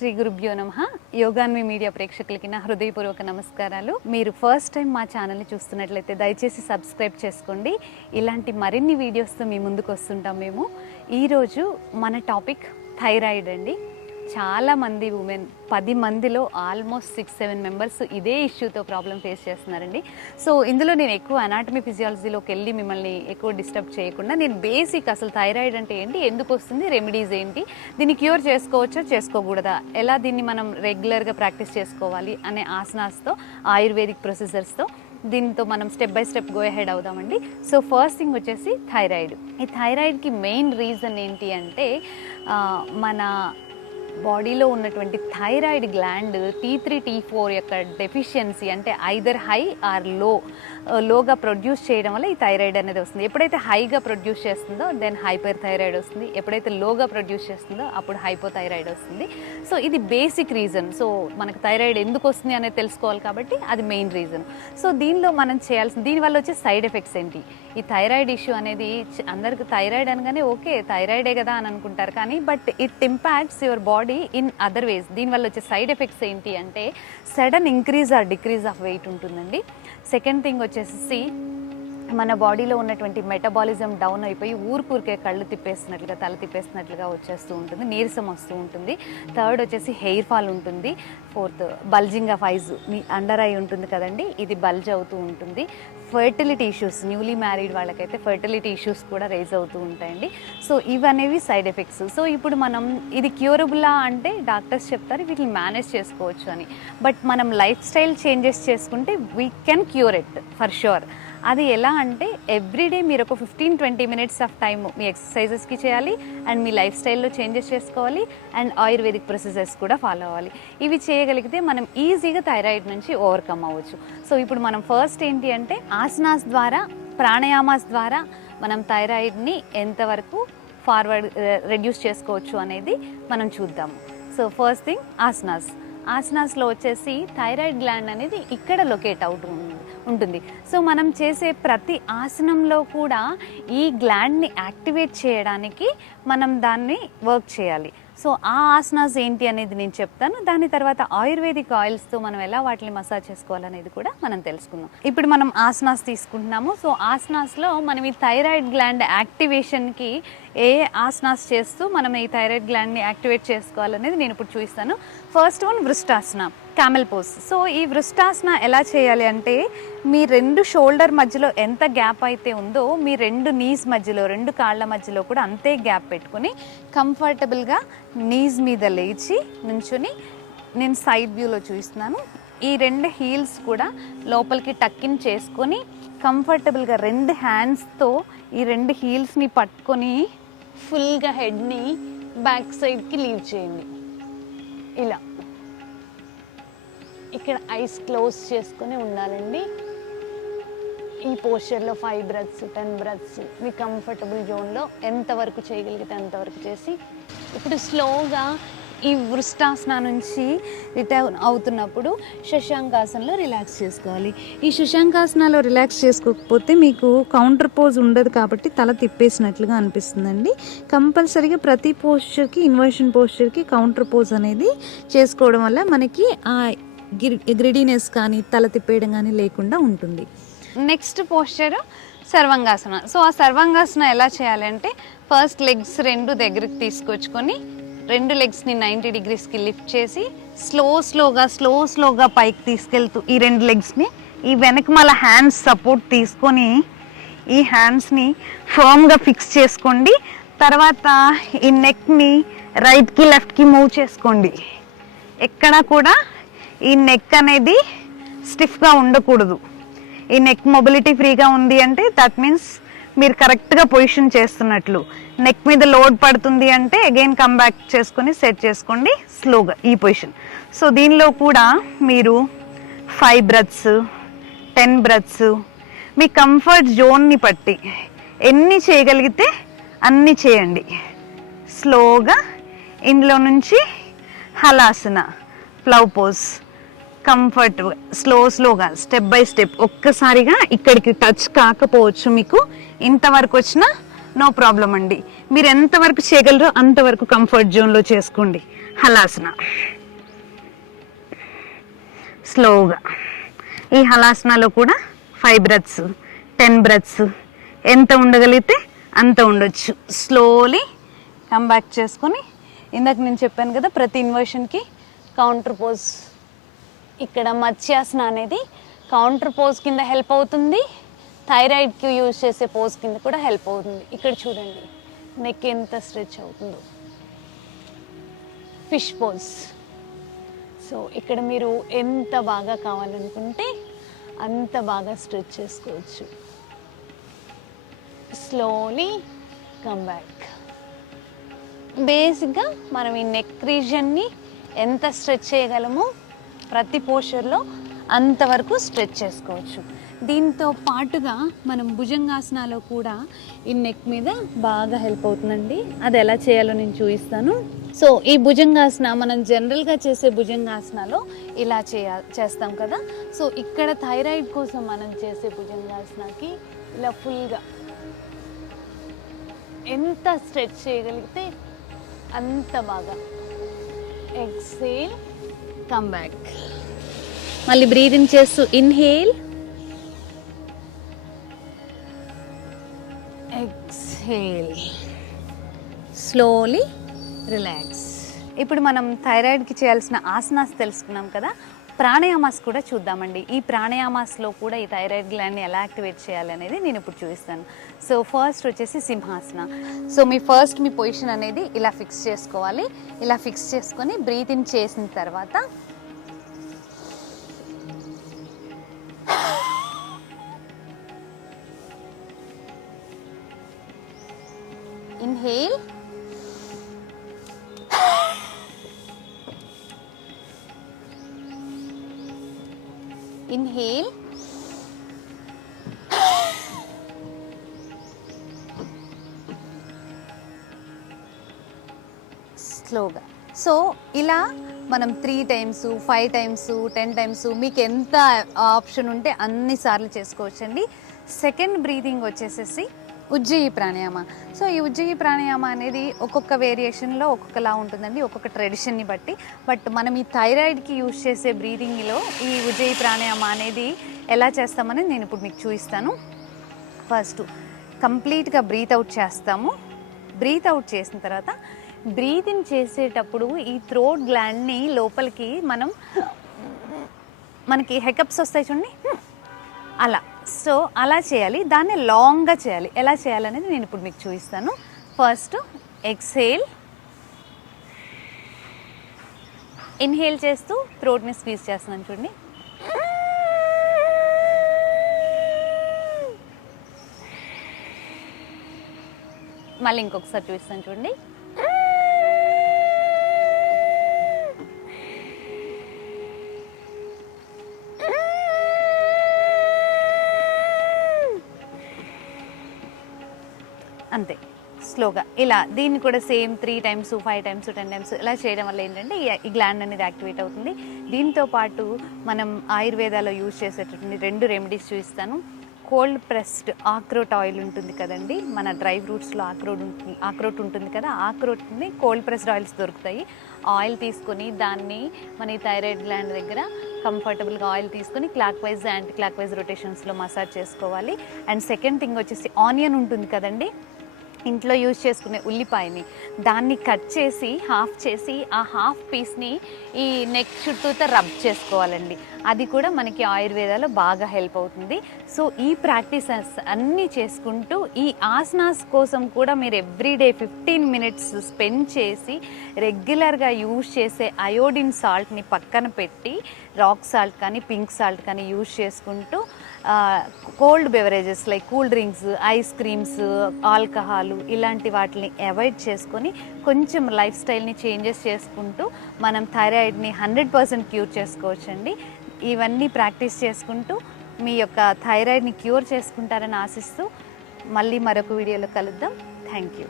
శ్రీ గురుభ్యో నమః. యోగాన్వి మీడియా ప్రేక్షకులకి నా హృదయపూర్వక నమస్కారాలు. మీరు ఫస్ట్ టైం మా ఛానల్ని చూస్తున్నట్లయితే దయచేసి సబ్స్క్రైబ్ చేసుకోండి. ఇలాంటి మరిన్ని వీడియోస్తో మీ ముందుకు వస్తుంటాం మేము. ఈరోజు మన టాపిక్ థైరాయిడ్ అండి. చాలామంది ఉమెన్ 10 మందిలో ఆల్మోస్ట్ 6-7 మెంబర్స్ ఇదే ఇష్యూతో ప్రాబ్లం ఫేస్ చేస్తున్నారండి. సో ఇందులో నేను ఎక్కువ అనాటమీ ఫిజియాలజీలోకి వెళ్ళి మిమ్మల్ని ఎక్కువ డిస్టర్బ్ చేయకుండా నేను బేసిక్ అసలు థైరాయిడ్ అంటే ఏంటి, ఎందుకు వస్తుంది, రెమెడీస్ ఏంటి, దీన్ని క్యూర్ చేసుకోవచ్చా చేసుకోకూడదా, ఎలా దీన్ని మనం రెగ్యులర్గా ప్రాక్టీస్ చేసుకోవాలి అనే ఆసనాస్తో ఆయుర్వేదిక్ ప్రొసీజర్స్తో దీంతో మనం step by step go ahead అవుదామండి. సో ఫస్ట్ థింగ్ వచ్చేసి థైరాయిడ్. ఈ థైరాయిడ్కి మెయిన్ రీజన్ ఏంటి అంటే మన బాడీలో ఉన్నటువంటి థైరాయిడ్ గ్లాండ్ T3 T4 యొక్క డెఫిషియన్సీ అంటే ఐదర్ హై ఆర్ లోగా ప్రొడ్యూస్ చేయడం వల్ల ఈ థైరాయిడ్ అనేది వస్తుంది. ఎప్పుడైతే హైగా ప్రొడ్యూస్ చేస్తుందో దెన్ హైపర్ థైరాయిడ్ వస్తుంది, ఎప్పుడైతే లోగా ప్రొడ్యూస్ చేస్తుందో అప్పుడు హైపోథైరాయిడ్ వస్తుంది. సో ఇది బేసిక్ రీజన్. సో మనకు థైరాయిడ్ ఎందుకు వస్తుంది అనేది తెలుసుకోవాలి కాబట్టి అది మెయిన్ రీజన్. సో దీనిలో మనం చేయాల్సింది, దీనివల్ల వచ్చే సైడ్ ఎఫెక్ట్స్ ఏంటి, ఈ థైరాయిడ్ ఇష్యూ అనేది అందరికి థైరాయిడ్ అనగానే ఓకే థైరాయిడే కదా అని అనుకుంటారు, కానీ but it impacts your body in other ways. దీనివల్ల వచ్చే సైడ్ ఎఫెక్ట్స్ ఏంటి అంటే sudden increase or decrease of weight ఉంటుందండి. సెకండ్ థింగ్ వచ్చేసి మన బాడీలో ఉన్నటువంటి మెటబాలిజం డౌన్ అయిపోయి ఊరికే కళ్ళు తిప్పేస్తున్నట్లుగా తల తిప్పేస్తున్నట్లుగా వచ్చేస్తూ ఉంటుంది, నీరసం వస్తూ ఉంటుంది. థర్డ్ వచ్చేసి హెయిర్ ఫాల్ ఉంటుంది. ఫోర్త్ బల్జింగ్ ఆఫ్ ఐజ్, మీ అండర్ ఐ ఉంటుంది కదండి, ఇది బల్జ్ అవుతూ ఉంటుంది. ఫర్టిలిటీ ఇష్యూస్, న్యూలీ మ్యారీడ్ వాళ్ళకైతే ఫర్టిలిటీ ఇష్యూస్ కూడా రేజ్ అవుతూ ఉంటాయండి. సో ఇవనేవి సైడ్ ఎఫెక్ట్స్. సో ఇప్పుడు మనం ఇది క్యూరబులా అంటే డాక్టర్స్ చెప్తారు వీటిని మేనేజ్ చేసుకోవచ్చు అని, బట్ మనం లైఫ్ స్టైల్ చేంజెస్ చేసుకుంటే we can cure it for sure. అది ఎలా అంటే ఎవ్రీడే మీరు ఒక 15-20 మినిట్స్ ఆఫ్ టైం మీ ఎక్సర్సైజెస్కి చేయాలి అండ్ మీ లైఫ్ స్టైల్లో చేంజెస్ చేసుకోవాలి అండ్ ఆయుర్వేదిక్ ప్రొసీజర్స్ కూడా ఫాలో అవ్వాలి. ఇవి చేయగలిగితే మనం ఈజీగా థైరాయిడ్ నుంచి ఓవర్కమ్ అవ్వచ్చు. సో ఇప్పుడు మనం ఫస్ట్ ఏంటి అంటే ఆసనాస్ ద్వారా, ప్రాణాయామాస్ ద్వారా మనం థైరాయిడ్ని ఎంతవరకు రెడ్యూస్ చేసుకోవచ్చు అనేది మనం చూద్దాము. సో ఫస్ట్ థింగ్ ఆసనాస్లో వచ్చేసి థైరాయిడ్ గ్లాండ్ అనేది ఇక్కడ లొకేట్ ఉంటుంది. సో మనం చేసే ప్రతి ఆసనంలో కూడా ఈ గ్లాండ్ని యాక్టివేట్ చేయడానికి మనం దాన్ని వర్క్ చేయాలి. సో ఆ ఆసనాస్ ఏంటి అనేది నేను చెప్తాను. దాని తర్వాత ఆయుర్వేదిక్ ఆయిల్స్తో మనం ఎలా వాటిని మసాజ్ చేసుకోవాలనేది కూడా మనం తెలుసుకుందాం. ఇప్పుడు మనం ఆసనాస్ తీసుకుంటున్నాము. సో ఆసనాస్లో మనం ఈ థైరాయిడ్ గ్లాండ్ యాక్టివేషన్కి ఏ ఆసనాస్ చేస్తూ మనం ఈ థైరాయిడ్ గ్లాండ్ని యాక్టివేట్ చేసుకోవాలనేది నేను ఇప్పుడు చూపిస్తాను. First one Vrishtasana, camel pose. So ఈ వృష్టాసన ఎలా చేయాలి అంటే మీ 2 షోల్డర్ మధ్యలో ఎంత గ్యాప్ అయితే ఉందో మీ 2 నీస్ మధ్యలో, 2 కాళ్ళ మధ్యలో కూడా అంతే గ్యాప్ పెట్టుకొని కంఫర్టబుల్గా నీస్ మీద లేచి నుంచుని, నేను సైడ్ వ్యూలో చూపిస్తున్నాను, ఈ 2 హీల్స్ కూడా లోపలికి టక్కిన్ చేసుకొని కంఫర్టబుల్గా 2 హ్యాండ్స్తో ఈ 2 హీల్స్ని పట్టుకొని ఫుల్గా హెడ్ని బ్యాక్ సైడ్కి లీవ్ చేయండి. ఇలా ఇక్కడ ఐస్ క్లోజ్ చేసుకొని ఉండాలండి. ఈ పోస్చర్లో 5 బ్రెత్స్ 10 బ్రెత్స్ మీ కంఫర్టబుల్ జోన్లో ఎంతవరకు చేయగలిగితే అంతవరకు చేసి ఇప్పుడు స్లోగా ఈ వృష్టాసన నుంచి రిటర్న్ అవుతున్నప్పుడు శశాంకాసనలో రిలాక్స్ చేసుకోవాలి. ఈ శశాంకాసనలో రిలాక్స్ చేసుకోకపోతే మీకు కౌంటర్ పోజ్ ఉండదు కాబట్టి తల తిప్పేసినట్లుగా అనిపిస్తుందండి. కంపల్సరీగా ప్రతి పోస్చర్కి, ఇన్వర్షన్ పోస్చర్కి కౌంటర్ పోజ్ అనేది చేసుకోవడం వల్ల మనకి ఆ గ్రిడీనెస్ కానీ తల తిప్పేయడం కానీ లేకుండా ఉంటుంది. Next posture Sarvangasana. సో ఆ సర్వాంగాసన ఎలా చేయాలంటే ఫస్ట్ లెగ్స్ 2 దగ్గరికి తీసుకొచ్చుకొని 2 లెగ్స్ని 90 డిగ్రీస్కి లిఫ్ట్ చేసి స్లోగా పైకి తీసుకెళ్తూ ఈ 2 లెగ్స్ని ఈ వెనకమాల హ్యాండ్స్ సపోర్ట్ తీసుకొని ఈ హ్యాండ్స్ని ఫర్మ్గా ఫిక్స్ చేసుకోండి. తర్వాత ఈ నెక్ని రైట్కి లెఫ్ట్కి మూవ్ చేసుకోండి. ఎక్కడా కూడా ఈ నెక్ అనేది స్టిఫ్గా ఉండకూడదు. ఈ నెక్ మొబిలిటీ ఫ్రీగా ఉంది అంటే దట్ మీన్స్ మీరు కరెక్ట్గా పొజిషన్ చేస్తున్నట్లు. నెక్ మీద లోడ్ పడుతుంది అంటే అగైన్ కమ్ బ్యాక్ చేసుకొని సెట్ చేసుకోండి స్లోగా ఈ పొజిషన్. సో దీనిలో కూడా మీరు 5 బ్రెత్స్ 10 బ్రెత్స్ మీ కంఫర్ట్ జోన్ని బట్టి ఎన్ని చేయగలిగితే అన్ని చేయండి. స్లోగా ఇందులో నుంచి హలాసన, ఫ్లవ్ పోజ్, కంఫర్ట్ స్లోగా స్టెప్ బై స్టెప్. ఒక్కసారిగా ఇక్కడికి టచ్ కాకపోవచ్చు, మీకు ఇంతవరకు వచ్చినా నో ప్రాబ్లం అండి. మీరు ఎంతవరకు చేయగలరో అంతవరకు కంఫర్ట్ జోన్లో చేసుకోండి. హలాసన. స్లోగా ఈ హలాసనలో కూడా 5 బ్రెత్స్ 10 బ్రెత్స్ ఎంత ఉండగలిగితే అంత ఉండొచ్చు. స్లోలీ కమ్ బ్యాక్ చేసుకొని, ఇందాక నేను చెప్పాను కదా ప్రతి ఇన్వర్షన్కి కౌంటర్ పోజ్. ఇక్కడ మత్స్యాసన అనేది కౌంటర్ పోజ్ కింద హెల్ప్ అవుతుంది, థైరాయిడ్కి యూజ్ చేసే పోజ్ కింద కూడా హెల్ప్ అవుతుంది. ఇక్కడ చూడండి నెక్ ఎంత స్ట్రెచ్ అవుతుందో. Fish pose. సో ఇక్కడ మీరు ఎంత బాగా కావాలనుకుంటే అంత బాగా స్ట్రెచ్ చేసుకోవచ్చు. Slowly come back. బేసిక్గా మనం ఈ నెక్ రీజియన్ని ఎంత స్ట్రెచ్ చేయగలమో ప్రతి పోస్చర్లో అంతవరకు స్ట్రెచ్ చేసుకోవచ్చు. దీంతో పాటుగా మనం భుజంగాసనాలో కూడా ఈ నెక్ మీద బాగా హెల్ప్ అవుతుందండి. అది ఎలా చేయాలో నేను చూపిస్తాను. సో ఈ భుజంగాసన మనం జనరల్గా చేసే భుజంగాసనలో ఇలా చేస్తాం కదా. సో ఇక్కడ థైరాయిడ్ కోసం మనం చేసే భుజంగాసనకి ఇలా ఫుల్గా ఎంత స్ట్రెచ్ చేయగలిగితే అంత బాగా. Exhale come back. మళ్ళీ బ్రీదింగ్ చేస్తూ ఇన్హేల్, ఎక్సేల్, స్లోలీ రిలాక్స్. ఇప్పుడు మనం థైరాయిడ్కి చేయాల్సిన ఆసనాస్ తెలుసుకున్నాం కదా. ప్రాణాయామాస్ కూడా చూద్దామండి. ఈ ప్రాణాయామాస్లో కూడా ఈ థైరాయిడ్ గ్లాండ్ని ఎలా యాక్టివేట్ చేయాలనేది నేను ఇప్పుడు చూపిస్తాను. సో ఫస్ట్ వచ్చేసి సింహాసన. సో మీ పొజిషన్ అనేది ఇలా ఫిక్స్ చేసుకోవాలి. ఇలా ఫిక్స్ చేసుకొని బ్రీత్ ఇన్ చేసిన తర్వాత ఇన్హేల్, ఇన్హేల్, స్లోగా. సో ఇలా మనం 3 టైమ్స్ 5 టైమ్స్ 10 టైమ్స్ మీకు ఎంత ఆప్షన్ ఉంటే అన్నిసార్లు చేసుకోవచ్చండి. సెకండ్ బ్రీతింగ్ వచ్చేసేసి ఉజ్జయి ప్రాణాయామ. సో ఈ ఉజ్జయి ప్రాణాయామ అనేది ఒక్కొక్క వేరియేషన్లో ఒక్కొక్కలా ఉంటుందండి, ఒక్కొక్క ట్రెడిషన్ని బట్టి. బట్ మనం ఈ థైరాయిడ్కి యూజ్ చేసే బ్రీతింగ్లో ఈ ఉజ్జయి ప్రాణాయామ అనేది ఎలా చేస్తామని నేను ఇప్పుడు మీకు చూపిస్తాను. ఫస్ట్ కంప్లీట్గా బ్రీత్ అవుట్ చేస్తాము. బ్రీత్ అవుట్ చేసిన తర్వాత బ్రీత్ ఇన్ చేసేటప్పుడు ఈ థ్రోట్ గ్లాండ్ని లోపలికి మనకి హెకప్స్ వస్తాయి చూడండి, అలా. సో అలా చేయాలి, దాన్ని లాంగ్గా చేయాలి. ఎలా చేయాలనేది నేను ఇప్పుడు మీకు చూపిస్తాను. ఫస్ట్ ఎక్సేల్, ఇన్హేల్ చేస్తూ థ్రోట్ని స్క్వీజ్ చేస్తున్నాను చూడండి. మళ్ళీ ఇంకొకసారి చూపిస్తాను చూడండి. అంతే, స్లోగా. ఇలా దీన్ని కూడా సేమ్ 3 టైమ్స్ 5 టైమ్స్ 10 టైమ్స్ ఇలా చేయడం వల్ల ఏంటంటే ఈ గ్లాండ్ అనేది యాక్టివేట్ అవుతుంది. దీంతో పాటు మనం ఆయుర్వేదాలో యూజ్ చేసేటటువంటి 2 రెమెడీస్ చూపిస్తాను. కోల్డ్ ప్రెస్డ్ ఆక్రోట్ ఆయిల్ ఉంటుంది కదండి, మన డ్రై ఫ్రూట్స్లో ఆక్రోట్ ఉంటుంది కదా, ఆక్రోట్ని కోల్డ్ ప్రెస్డ్ ఆయిల్స్ దొరుకుతాయి. ఆయిల్ తీసుకొని దాన్ని మన ఈ థైరాయిడ్ గ్లాండ్ దగ్గర కంఫర్టబుల్గా ఆయిల్ తీసుకొని clockwise anticlockwise రొటేషన్స్లో మసాజ్ చేసుకోవాలి. అండ్ సెకండ్ థింగ్ వచ్చేసి ఆనియన్ ఉంటుంది కదండి, ఇంట్లో యూజ్ చేసుకునే ఉల్లిపాయని, దాన్ని కట్ చేసి హాఫ్ చేసి ఆ హాఫ్ పీస్ని ఈ నెక్ చుట్టూతో రబ్ చేసుకోవాలండి. అది కూడా మనకి ఆయుర్వేదాలో బాగా హెల్ప్ అవుతుంది. సో ఈ ప్రాక్టీసెస్ అన్నీ చేసుకుంటూ ఈ ఆసనాస్ కోసం కూడా మీరు ఎవ్రీడే 15 మినిట్స్ స్పెండ్ చేసి రెగ్యులర్గా యూజ్ చేసే అయోడిన్ సాల్ట్ని పక్కన పెట్టి రాక్ సాల్ట్ కానీ పింక్ సాల్ట్ కానీ యూజ్ చేసుకుంటూ cold beverages like cool drinks, ice creams, alcohol ఇలాంటి వాటిని అవాయిడ్ చేసుకొని కొంచెం లైఫ్ స్టైల్ని చేంజెస్ చేసుకుంటూ మనం థైరాయిడ్ని 100% క్యూర్ చేసుకోవచ్చండి. ఇవన్నీ ప్రాక్టీస్ చేసుకుంటూ మీ యొక్క థైరాయిడ్ని క్యూర్ చేసుకుంటారని ఆశిస్తూ మళ్ళీ మరొక వీడియోలో కలుద్దాం. Thank you.